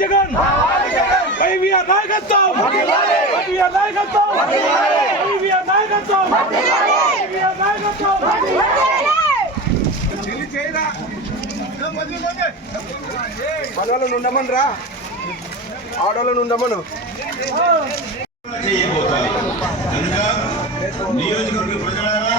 జగన్ వాలి జగన్ వైవిఆర్ నాయకత్వం! వైవిఆర్ నాయకత్వం! వైవిఆర్ నాయకత్వం! వైవిఆర్ నాయకత్వం! మనోళ్ళని ఉండమని రా. ఆడోళ్ళని ఉండమను. నియోజకవర్గ ప్రజలారా?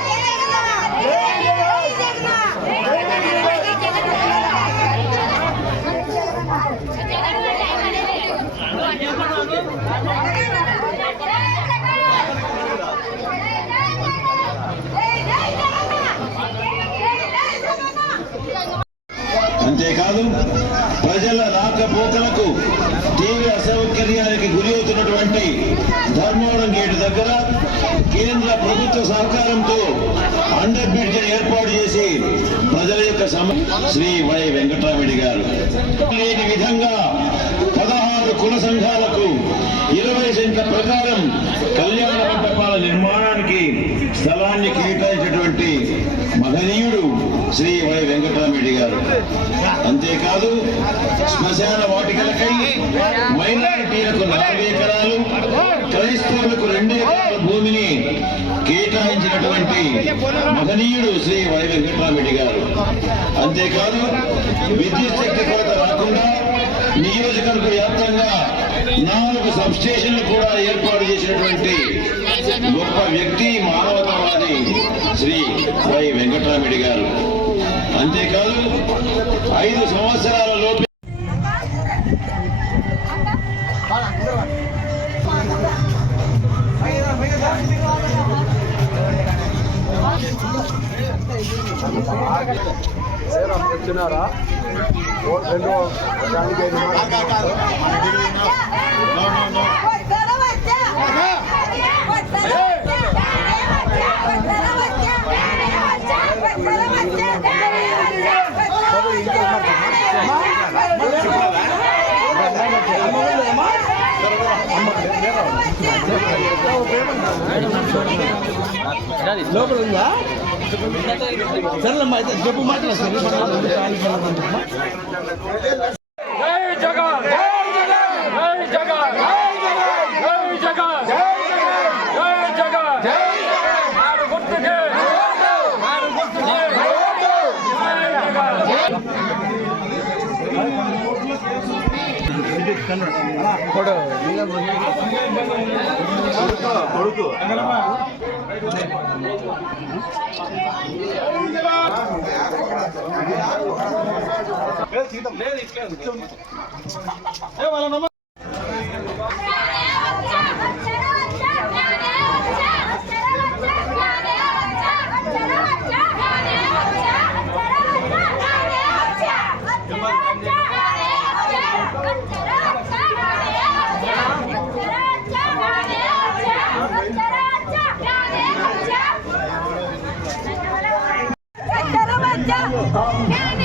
ప్రజల రాకపోకలకు తీవ్ర అసౌకర్యానికి గురి అవుతున్నటువంటి ధర్మవరం గేటు దగ్గర కేంద్ర ప్రభుత్వ సహకారంతో అండర్ బ్రిడ్జ్ ఏర్పాటు చేసి ప్రజల యొక్క సమ శ్రీ వై వెంకటరామిడి గారు. లేని విధంగా పదహారు కుల సంఘాలకు ఇరవై సెంట్ల ప్రకారం కళ్యాణ మంటపాల నిర్మాణానికి స్థలాన్ని కేటాయించినటువంటి మహనీయుడు శ్రీ వై వెంకట అంతేకాదు శ్మశాన వాటికలకై మైనారిటీలకు నాలుగు ఎకరాలు క్రైస్తవులకు రెండు ఎకరాల భూమిని కేటాయించినటువంటి మహనీయుడు శ్రీ వై వెంకటరామిడి గారు. అంతేకాదు విద్యుత్ శక్తి కొరత రాకుండా నియోజకవర్గ వ్యాప్తంగా నాలుగు సబ్స్టేషన్లు కూడా ఏర్పాటు చేసినటువంటి గొప్ప వ్యక్తి మానవతావాది శ్రీ వై వెంకటరామిడి గారు. అంతేకాదు ఐదు సంవత్సరాల లోపే వచ్చినారా రెండు దానికి ఐదు మార్కులు. లోపల ఉందా? సరేమ్మా అయితే చెప్పు మాట్లాడు జై జగన్ Good job. come.